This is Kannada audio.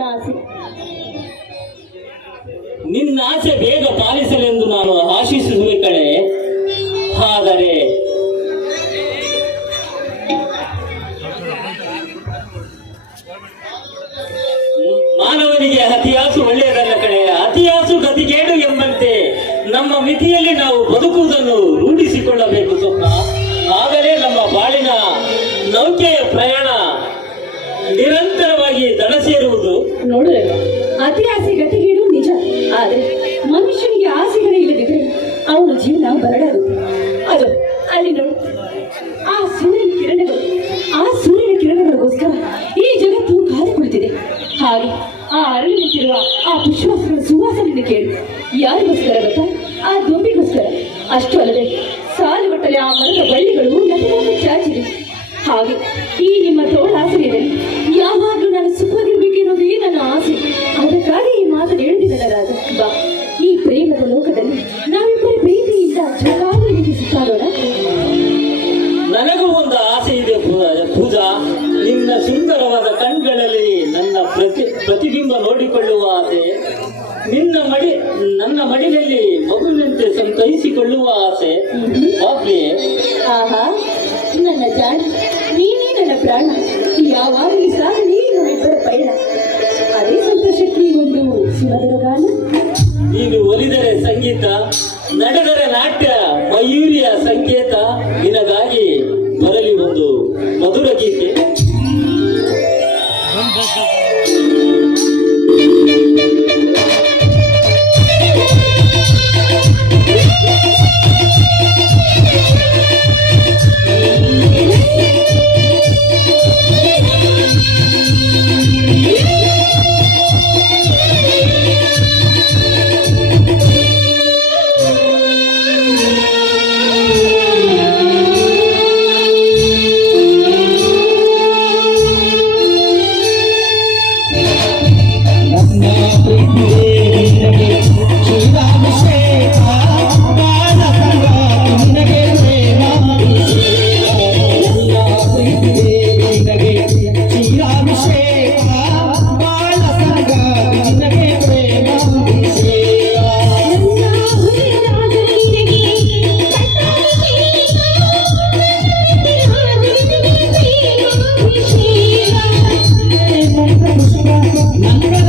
ನನ್ನ ಆಸೆ. ನಿನ್ನ ಆಸೆ ಬೇಗ ಪಾಲಿಸಲೆಂದು ನಾನು ಆಶಿಸುವೆ ಕಣೆ. ಆದರೆ ಮಾನವನಿಗೆ ಅತಿಯಾಸು ಒಳ್ಳೆಯದಲ್ಲ ಕಣೆ. ಅತಿಯಾಸು ಗತಿಗೇಡು ಎಂಬಂತೆ ನಮ್ಮ ಮಿತಿಯಲ್ಲಿ ನಾವು ಬದುಕುವುದನ್ನು ರೂಢಿಸಿಕೊಳ್ಳಬೇಕು ಸ್ವಪ್ನ. ಆಗಲೇ ನಮ್ಮ ಬಾಳಿನ ನೌಕೆಯ ಪ್ರಯಾಣ ನಿರಂತರವಾಗಿ ದಡ ಸೇರುವುದು. ನೋಡುವೆ, ಅತಿ ಆಸೆ ಗತಿಗೇಡು ನಿಜ. ಆದ್ರೆ ಮನುಷ್ಯನಿಗೆ ಆಸೆಗಳೇ ಇಲ್ಲದಿದ್ರೆ ಅವನ ಜೀವನ ಬರಡಾಗುತ್ತೆ. ಅದು ಅಲ್ಲಿ ನೋಡು, ಆ ಸೂರ್ಯನ ಕಿರಣಗಳಿಗೋಸ್ಕರ ಈ ಜಗತ್ತು ಕಾದು ಕುಳಿತಿದೆ. ಹಾಗೆ ಆ ಅರಳಿ ನಿಂತಿರುವ ಆ ಪುಷ್ಪಗಳ ಸುವಾಸನೆಯನ್ನು ಕೇಳು. ಯಾರಿಗೋಸ್ಕರ ಗೊತ್ತಾ? ಆ ದುಂಬಿಗೋಸ್ಕರ. ಅಷ್ಟು ಅಲ್ಲದೆ ಸಾಲುಗಟ್ಟಲೆ ಆ ಮರದ ಬಳ್ಳಿಗಳು ನಟವಾಗಿ ಚಾಚಿದೆ. ಹಾಗೆ ಈ ನಿಮ್ಮ ತೋಳ ಆಶ್ರಯದಲ್ಲಿ ಯಾವಾಗಲೂ ನಾನು ಸುಖವಾಗಿರ್ಬೇಕೆನ್ನುವುದೇ ನನ್ನ ಆಸೆ. ಅದಕ್ಕಾಗಿ ಈ ಮಾತನ್ನು ಹೇಳಿದಿನಲ್ಲ ರಾಜ. ಬಾ, ಈ ಪ್ರೇಮದ ಲೋಕದಲ್ಲಿ ನಾವಿಬ್ಬರ ಪ್ರೀತಿಯಿಂದ ಜಗಾಲಿ ಸುತ್ತಾಡೋಣ. ನನಗೂ ಒಂದು ಆಸೆ ಇದೆ ಪೂಜಾ. ನಿನ್ನ ಸುಂದರವಾದ ಕಣ್ಗಳಲ್ಲಿ ನನ್ನ ಪ್ರತಿಬಿಂಬ ನೋಡಿಕೊಳ್ಳುವ ಆಸೆ. ನನ್ನ ಮಡಿಲಲ್ಲಿ ಮಗುವಿನಂತೆ ಸಂತೈಸಿಕೊಳ್ಳುವ ಆಸೆ. ಆಹಾ, ನನ್ನ ಜಾಣ, ನೀನೇ ನನ್ನ ಪ್ರಾಣ. ಯಾವಾಗಲೂ ಸಾಗಲಿ ನಮ್ಮಿಬ್ಬರ ಪಯಣ. ಅದೇ ಸಂತೋಷಕ್ಕೆ ಒಂದು ಸುಮಧುರ ಗಾನ. ನೀನು ಒಲಿದರೆ ಸಂಗೀತ, ನಡೆದರೆ ನಾಟ್ಯ, ಮಯೂರಿಯ ಸಂಕೇತ. ನಿನಗಾಗಿ ಬರಲಿ ಒಂದು ಮಧುರ ಗೀತೆ. Nanda